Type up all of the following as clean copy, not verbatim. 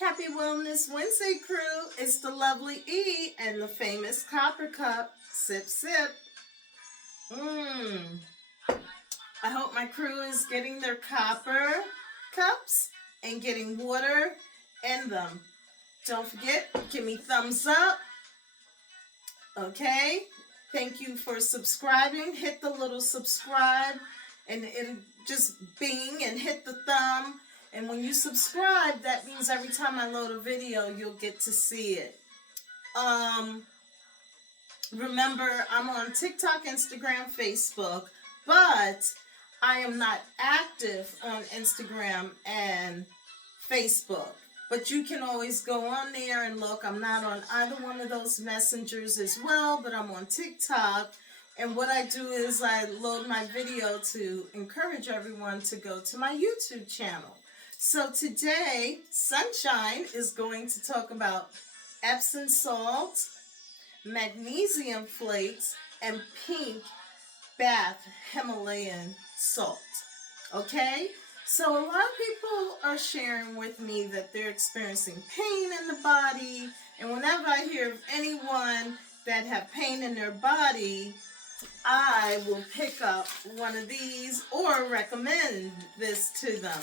Happy Wellness Wednesday, crew. It's the lovely E and the famous Copper Cup. Sip, sip. I hope my crew is getting their copper cups and getting water in them. Don't forget, give me thumbs up. Okay? Thank you for subscribing. Hit the little subscribe and it'll just bing and hit the thumb. And when you subscribe, that means every time I load a video, you'll get to see it. Remember, I'm on TikTok, Instagram, Facebook, but I am not active on Instagram and Facebook. But you can always go on there and look. I'm not on either one of those messengers as well, but I'm on TikTok. And what I do is I load my video to encourage everyone to go to my YouTube channel. So today, Sunshine is going to talk about Epsom salt, magnesium flakes, and pink bath Himalayan salt. Okay? So a lot of people are sharing with me that they're experiencing pain in the body. And whenever I hear of anyone that have pain in their body, I will pick up one of these or recommend this to them.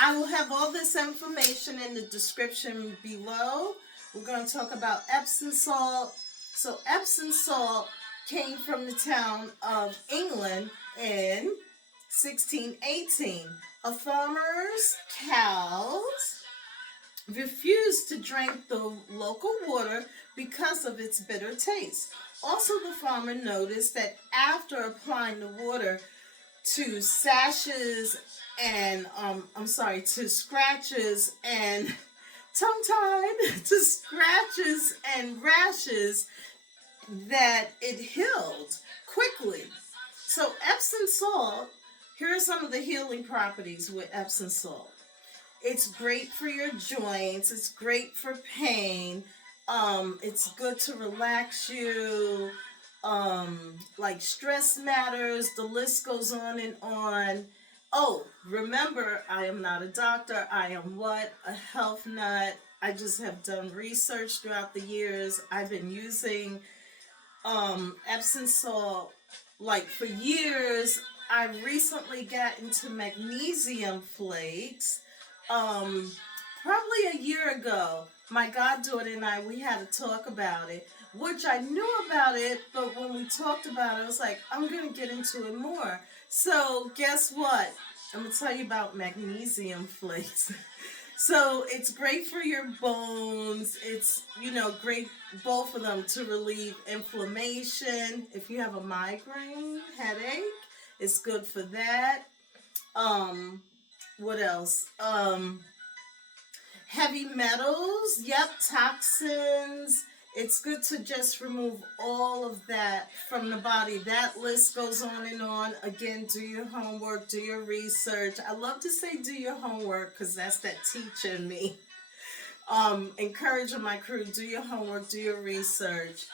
I will have all this information in the description below. We're going to talk about Epsom salt. So Epsom salt came from the town of England in 1618. A farmer's cows refused to drink the local water because of its bitter taste. Also, the farmer noticed that after applying the water to to scratches and tongue-tied, to scratches and rashes, that it healed quickly. So Epsom salt, here are some of the healing properties with Epsom salt. It's great for your joints. It's great for pain. It's good to relax you. Like stress matters. The list goes on and on. Oh, remember, I am not a doctor. I am what? A health nut. I just have done research throughout the years. I've been using Epsom salt like for years. I recently got into magnesium flakes. Probably a year ago, my goddaughter and I, we had a talk about it, which I knew about it, but when we talked about it, I was like, I'm going to get into it more. So guess what? I'm going to tell you about magnesium flakes. So it's great for your bones. It's, great, both of them, to relieve inflammation. If you have a migraine headache, it's good for that. What else? Heavy metals, toxins. It's good to just remove all of that from the body. That list goes on and on. Again, do your homework, do your research. I love to say do your homework because that's that teacher in me. Encouraging my crew, do your homework, do your research.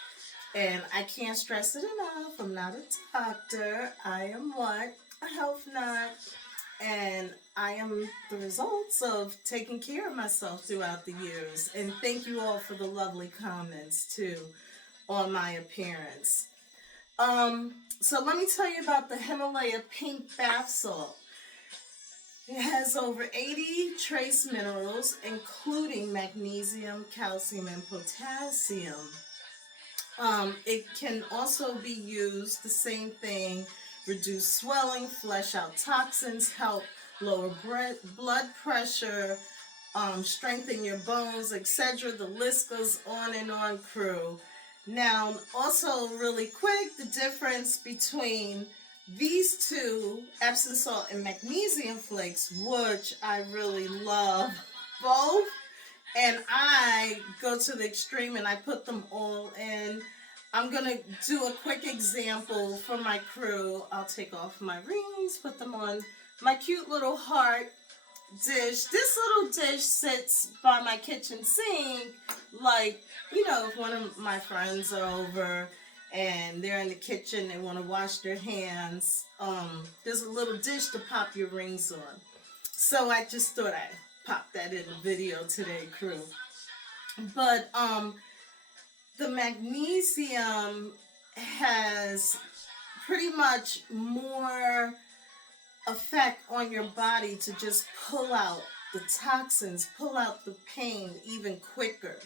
And I can't stress it enough. I'm not a doctor. I am what? A health nut. And I am the results of taking care of myself throughout the years. And thank you all for the lovely comments, too, on my appearance. So let me tell you about the Himalaya Pink Bath Salt. It has over 80 trace minerals, including magnesium, calcium, and potassium. It can also be used, the same thing, reduce swelling, flush out toxins, help lower blood pressure, strengthen your bones, etc. The list goes on and on, crew. Now, also really quick, the difference between these two, Epsom salt and magnesium flakes, which I really love both. And I go to the extreme and I put them all in. I'm going to do a quick example for my crew. I'll take off my rings, put them on my cute little heart dish. This little dish sits by my kitchen sink, like, if one of my friends are over and they're in the kitchen, they want to wash their hands, there's a little dish to pop your rings on. So I just thought I'd pop that in the video today, crew. But the magnesium has pretty much more effect on your body to just pull out the toxins, pull out the pain even quicker.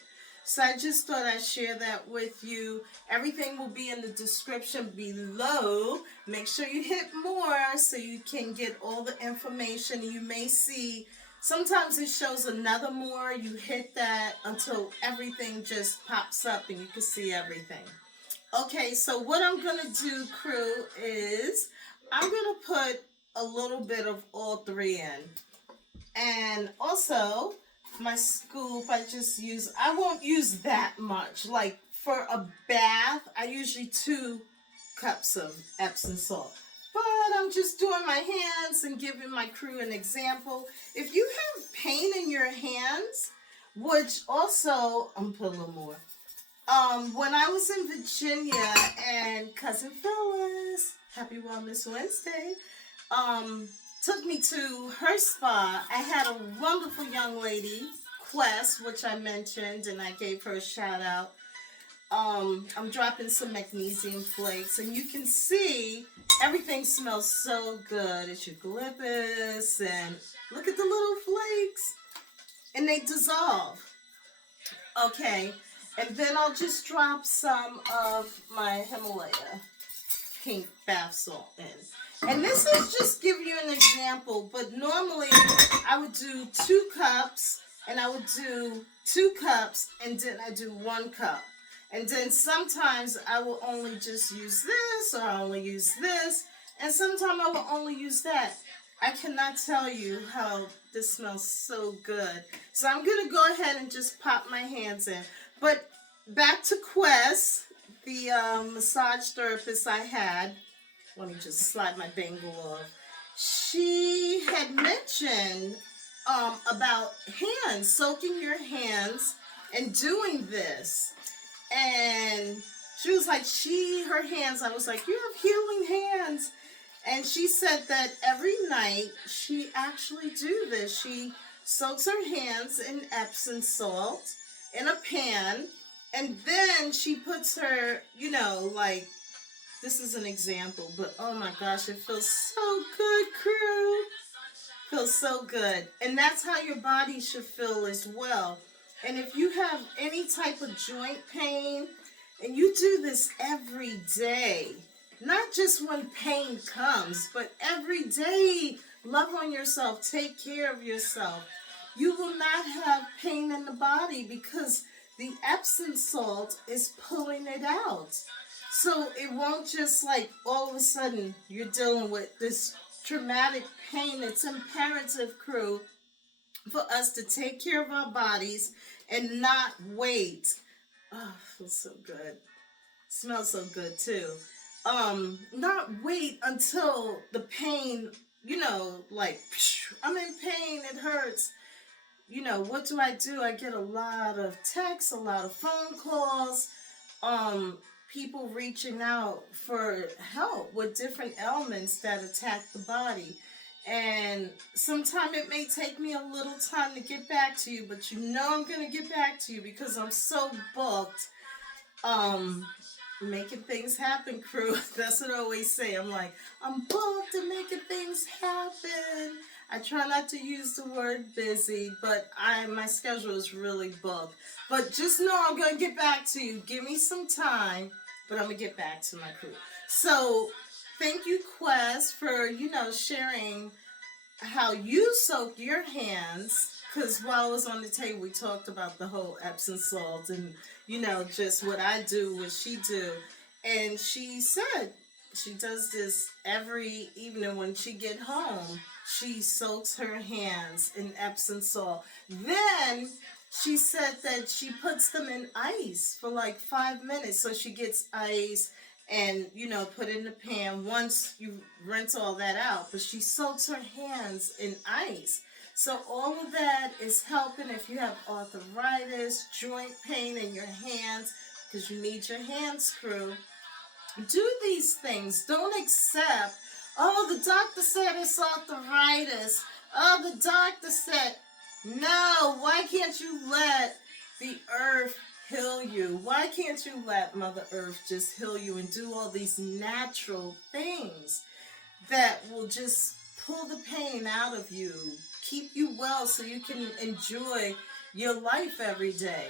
So I just thought I'd share that with you. Everything will be in the description below. Make sure you hit more so you can get all the information. You may see, sometimes it shows another more. You hit that until everything just pops up and you can see everything. Okay, so what I'm going to do, crew, is I'm going to put a little bit of all three in. And also, my scoop, I won't use that much. Like, for a bath, I usually 2 cups of Epsom salt. But I'm just doing my hands and giving my crew an example. If you have pain in your hands, which also, I'm putting a little more. When I was in Virginia and Cousin Phyllis, Happy Wellness Wednesday, took me to her spa. I had a wonderful young lady, Quest, which I mentioned, and I gave her a shout out. I'm dropping some magnesium flakes, and you can see everything smells so good. It's eucalyptus, and look at the little flakes, and they dissolve. Okay, and then I'll just drop some of my Himalaya pink bath salt in. And this is just give you an example, but normally I would do 2 cups, and I would do 2 cups, and then I do 1 cup. And then sometimes I will only just use this, or I only use this, and sometimes I will only use that. I cannot tell you how this smells so good. So I'm going to go ahead and just pop my hands in. But back to Quest, the massage therapist I had. Let me just slide my bangle off. She had mentioned about hands, soaking your hands and doing this. And she was like, her hands, I was like, you have healing hands. And she said that every night she actually do this. She soaks her hands in Epsom salt in a pan. And then she puts her, like, this is an example, but oh my gosh, it feels so good, crew. Feels so good. And that's how your body should feel as well. And if you have any type of joint pain, and you do this every day, not just when pain comes, but every day, love on yourself, take care of yourself. You will not have pain in the body because the Epsom salt is pulling it out. So it won't just like all of a sudden you're dealing with this traumatic pain. It's imperative, crew, for us to take care of our bodies and not wait. Oh, it feels so good. Smells so good too. Not wait until the pain, like, I'm in pain, it hurts. What do? I get a lot of texts, a lot of phone calls, people reaching out for help with different ailments that attack the body. And sometimes it may take me a little time to get back to you, but I'm going to get back to you because I'm so booked. Making things happen, crew. That's what I always say. I'm like, I'm booked and making things happen. I try not to use the word busy, but my schedule is really booked. But just know I'm going to get back to you. Give me some time, but I'm going to get back to my crew. So thank you, Quest, for, sharing how you soak your hands. Because while I was on the table, we talked about the whole Epsom salt and, just what I do, what she do. And she said she does this every evening when she get home. She soaks her hands in Epsom salt. Then she said that she puts them in ice for like 5 minutes. So she gets ice and, put in the pan once you rinse all that out. But she soaks her hands in ice. So all of that is helping if you have arthritis, joint pain in your hands, because you need your hands, crew. Do these things. Don't accept, oh, the doctor said it's arthritis. Oh, the doctor said, No, why can't you let the earth heal you? Why can't you let Mother Earth just heal you and do all these natural things that will just pull the pain out of you, keep you well so you can enjoy your life every day?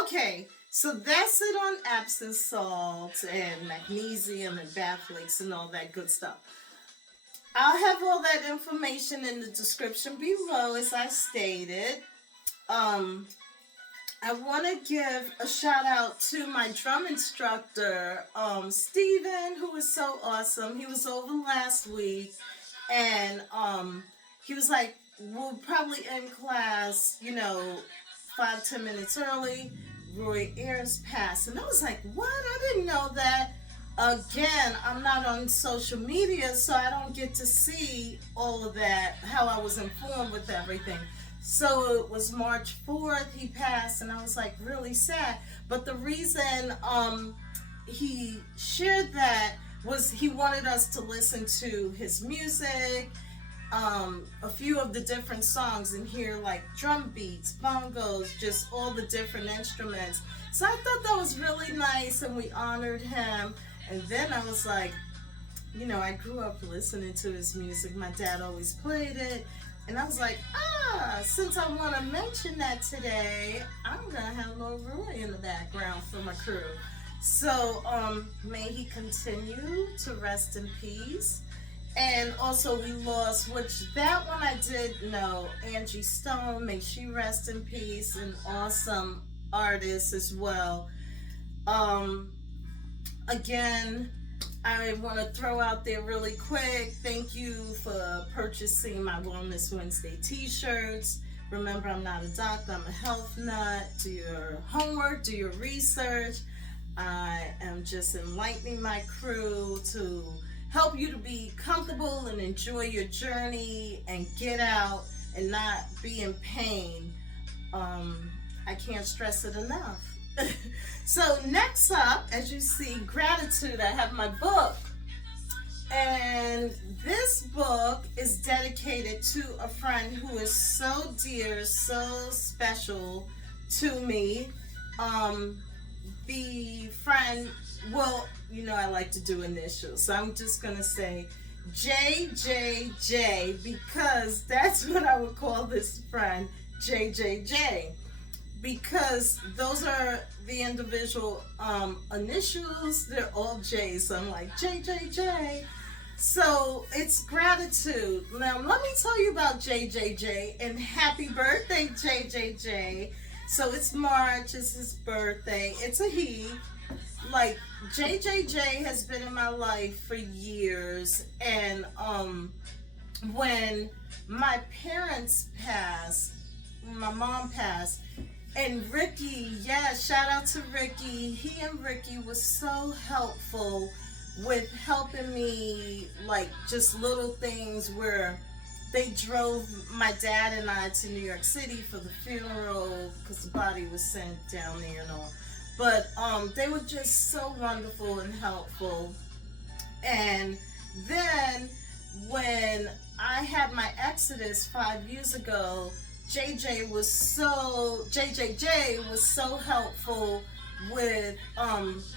Okay, so that's it on Epsom salt and magnesium and bath flakes and all that good stuff. I'll have all that information in the description below, as I stated. Um, I want to give a shout out to my drum instructor, Steven, who was so awesome. He was over last week, and he was like, we'll probably end class, 5-10 minutes early. Roy Ayers passed. And I was like, what? I didn't know that. Again, I'm not on social media, so I don't get to see all of that, how I was informed with everything. So it was March 4th, he passed, and I was like really sad. But the reason he shared that was he wanted us to listen to his music, a few of the different songs, and hear like drum beats, bongos, just all the different instruments. So I thought that was really nice, and we honored him. And then I was like, I grew up listening to his music. My dad always played it. And I was like, since I want to mention that today, I'm going to have Lil Roy in the background for my crew. So may he continue to rest in peace. And also we lost, which that one I did know, Angie Stone, may she rest in peace, an awesome artist as well. Again, I want to throw out there really quick, thank you for purchasing my Wellness Wednesday t-shirts. Remember, I'm not a doctor, I'm a health nut. Do your homework, do your research. I am just enlightening my crew to help you to be comfortable and enjoy your journey and get out and not be in pain. I can't stress it enough. So next up, as you see, gratitude, I have my book. And this book is dedicated to a friend who is so dear, so special to me. The friend, well, I like to do initials, so I'm just going to say JJJ, because that's what I would call this friend, JJJ. Because those are the individual initials, they're all J's, so I'm like JJJ. So it's gratitude. Now let me tell you about JJJ, and happy birthday, JJJ. So it's March, it's his birthday, it's a he. Like, JJJ has been in my life for years, and when my parents passed, when my mom passed, and Ricky, shout out to Ricky. He and Ricky was so helpful with helping me, like just little things where they drove my dad and I to New York City for the funeral because the body was sent down there and all. But they were just so wonderful and helpful. And then when I had my exodus 5 years ago, JJJ was so helpful with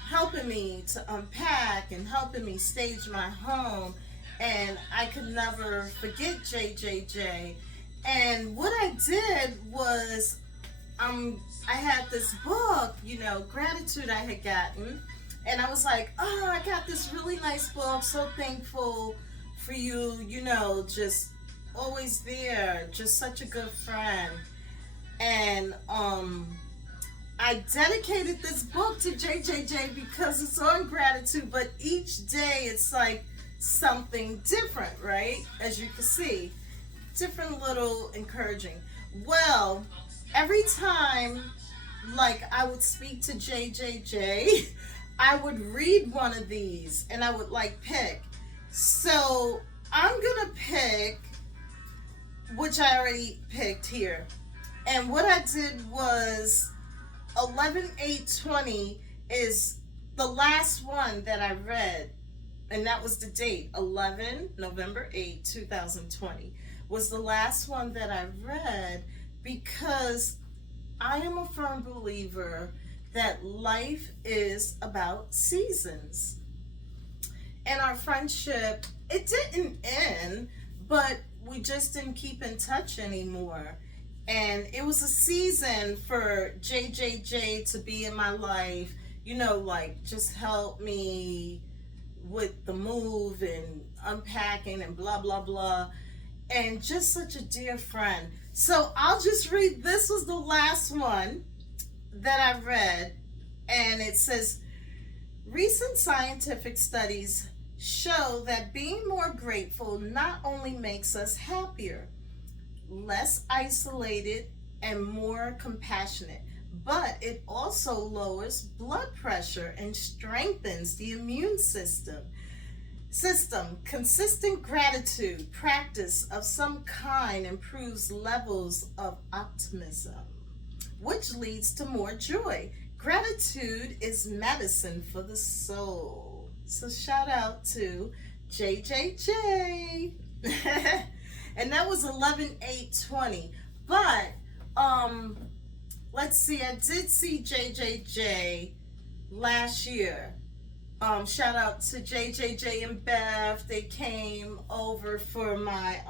helping me to unpack and helping me stage my home, and I could never forget JJJ. And what I did was I had this book, gratitude I had gotten, and I was like, I got this really nice book, so thankful for you, just always there, just such a good friend. And I dedicated this book to JJJ because it's on gratitude, but each day it's like something different, right? As you can see, different little encouraging. Well, every time like I would speak to JJJ, I would read one of these and I would like pick. So I'm gonna pick, which I already picked here. And what I did was 11/8/20 is the last one that I read. And that was the date, November 8, 2020. was the last one that I read because I am a firm believer that life is about seasons. And our friendship, it didn't end, but we just didn't keep in touch anymore. And it was a season for JJJ to be in my life, like just help me with the move and unpacking and blah, blah, blah. And just such a dear friend. So I'll just read, this was the last one that I read, and it says, recent scientific studies show that being more grateful not only makes us happier, less isolated, and more compassionate, but it also lowers blood pressure and strengthens the immune system. Consistent gratitude practice of some kind improves levels of optimism, which leads to more joy. Gratitude is medicine for the soul. So shout out to JJJ. And that was 11/8/20. But let's see, I did see JJJ last year. Shout out to JJJ and Bev. They came over for my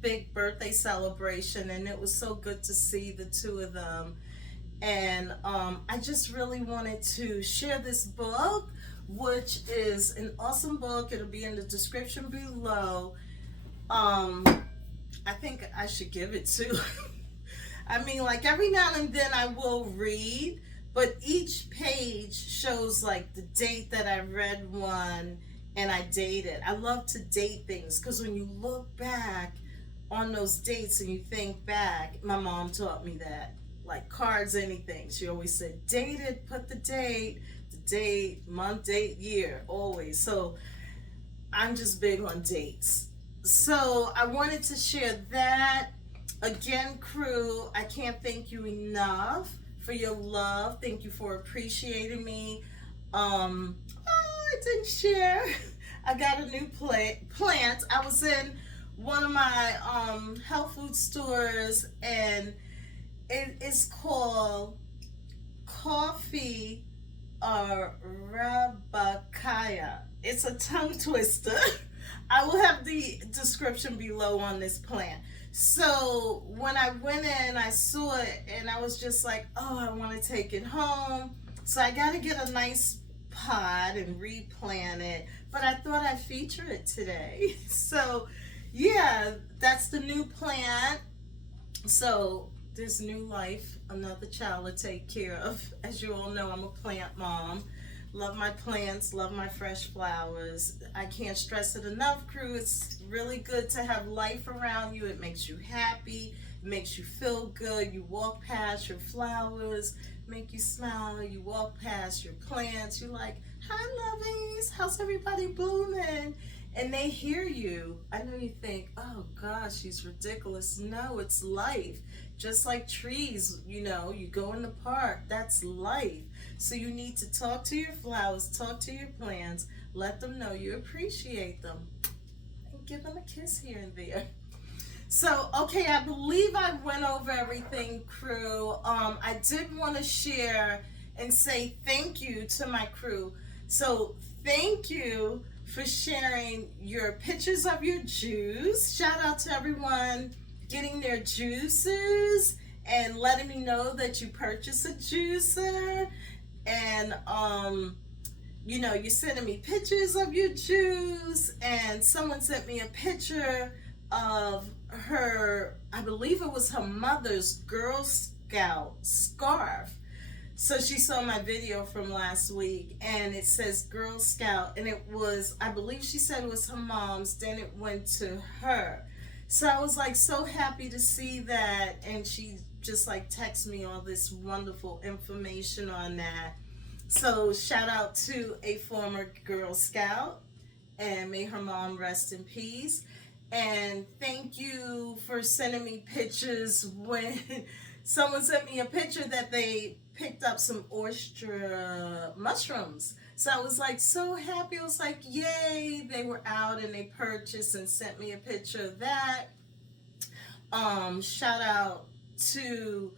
big birthday celebration, and it was so good to see the two of them. And I just really wanted to share this book, which is an awesome book. It'll be in the description below. I think I should give it to I mean, like every now and then I will read, but each page shows like the date that I read one and I date it. I love to date things because when you look back on those dates and you think back, my mom taught me that. Like cards, anything. She always said, date it, put the date, month, date, year, always. So I'm just big on dates. So I wanted to share that. Again, crew, I can't thank you enough for your love. Thank you for appreciating me. I didn't share. I got a new plant. I was in one of my health food stores, and it is called Coffee Arabacaya. It's a tongue twister. I will have the description below on this plant. So when I went in, I saw it and I was just like, oh, I want to take it home. So I got to get a nice pot and replant it. But I thought I'd feature it today. So yeah, that's the new plant. So this new life, another child to take care of. As you all know, I'm a plant mom. Love my plants, love my fresh flowers. I can't stress it enough, crew. It's really good to have life around you. It makes you happy, it makes you feel good. You walk past your flowers, make you smile. You walk past your plants, you're like, hi lovies, how's everybody blooming? And they hear you. I know you think, oh gosh, she's ridiculous. No, it's life. Just like trees, you go in the park, that's life. So you need to talk to your flowers, talk to your plants, let them know you appreciate them, and give them a kiss here and there. So, okay, I believe I went over everything, crew. I did want to share and say thank you to my crew. So, thank you for sharing your pictures of your juice. Shout out to everyone getting their juices and letting me know that you purchased a juicer. And you're sending me pictures of your juice, and someone sent me a picture of her, I believe it was her mother's Girl Scout scarf. So she saw my video from last week, and it says Girl Scout, and it was, I believe she said it was her mom's, then it went to her. So I was like so happy to see that, and she just like text me all this wonderful information on that. So shout out to a former Girl Scout, and may her mom rest in peace. And thank you for sending me pictures. When someone sent me a picture that they picked up some oyster mushrooms. So I was like so happy. I was like, yay, they were out and they purchased and sent me a picture of that. Shout out to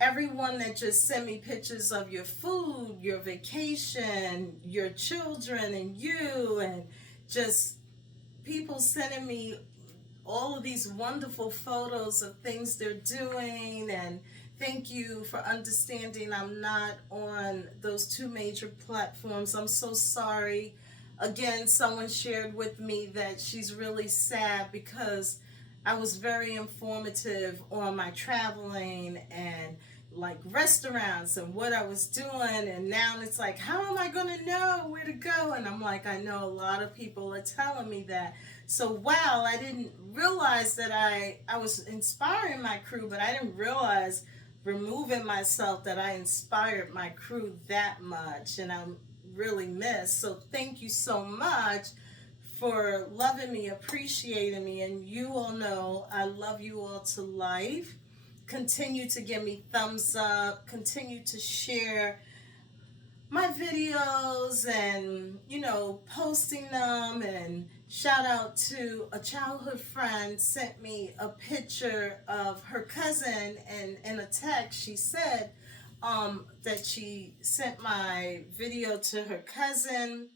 everyone that just sent me pictures of your food, your vacation, your children, and you, and just people sending me all of these wonderful photos of things they're doing. And thank you for understanding I'm not on those two major platforms. I'm so sorry. Again, someone shared with me that she's really sad because I was very informative on my traveling and like restaurants and what I was doing, and now it's like, how am I gonna know where to go? And I'm like, I know a lot of people are telling me that. So wow, I didn't realize that I was inspiring my crew, but I didn't realize removing myself that I inspired my crew that much, and I'm really missed. So thank you so much for loving me, appreciating me, and you all know I love you all to life. Continue to give me thumbs up, continue to share my videos and posting them. And shout out to a childhood friend sent me a picture of her cousin, and in a text she said that she sent my video to her cousin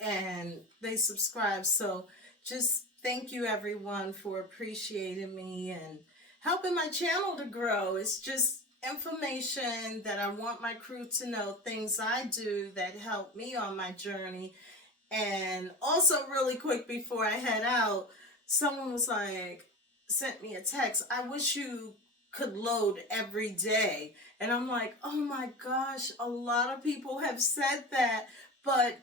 and they subscribe. So just thank you everyone for appreciating me and helping my channel to grow. It's just information that I want my crew to know, things I do that help me on my journey. And also really quick before I head out, someone was like, sent me a text, I wish you could load every day. And I'm like, oh my gosh, a lot of people have said that, but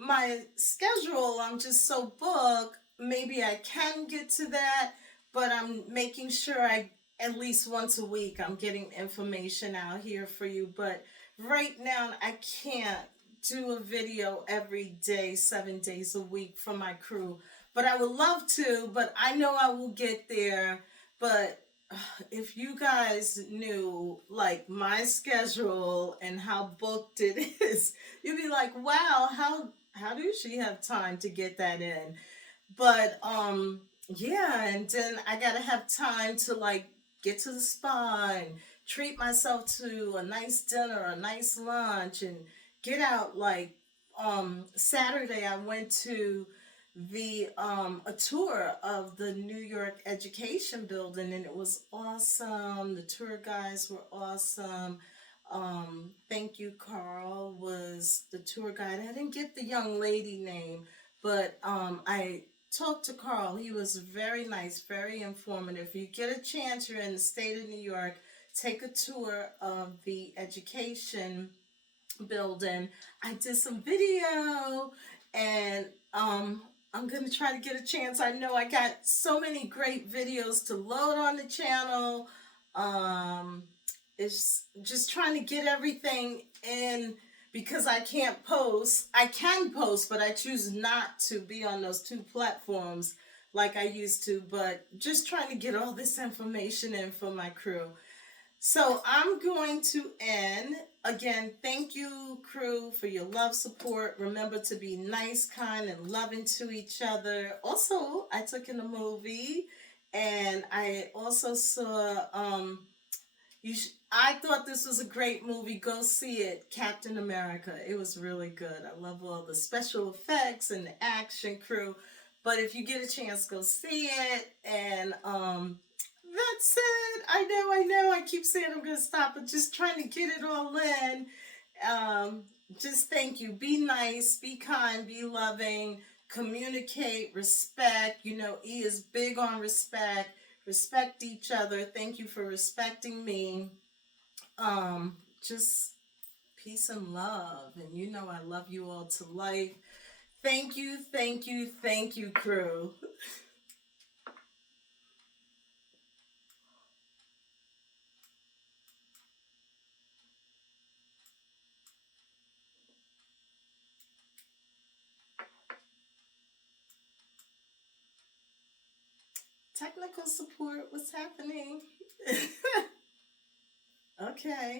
my schedule, I'm just so booked. Maybe I can get to that, but I'm making sure I at least once a week I'm getting information out here for you. But right now I can't do a video every day, 7 days a week for my crew. But I would love to, but I know I will get there. But if you guys knew like my schedule and how booked it is, you'd be like, wow, how does she have time to get that in? But yeah, and then I gotta have time to like get to the spa and treat myself to a nice dinner, a nice lunch, and get out. Like Saturday I went to the a tour of the New York Education Building, and it was awesome. The tour guides were awesome. Thank you, Carl was the tour guide. I didn't get the young lady name, but I talked to Carl. He was very nice, very informative. If you get a chance, you're in the state of New York, take a tour of the education building. I did some video, and I'm gonna try to get a chance. I know I got so many great videos to load on the channel. Um, it's just trying to get everything in because I can't post. I can post, but I choose not to be on those two platforms like I used to. But just trying to get all this information in for my crew. So I'm going to end. Again, thank you, crew, for your love, support. Remember to be nice, kind, and loving to each other. Also, I took in a movie, and I also saw, I thought this was a great movie. Go see it, Captain America. It was really good. I love all the special effects and the action crew. But if you get a chance, go see it. And that's it. I know. I keep saying I'm going to stop, but just trying to get it all in. Just thank you. Be nice, be kind, be loving, communicate, respect. You know, E is big on respect. Respect each other. Thank you for respecting me. Just peace and love. And you know I love you all to life. Thank you, thank you, thank you, crew. Technical support, what's happening? Okay.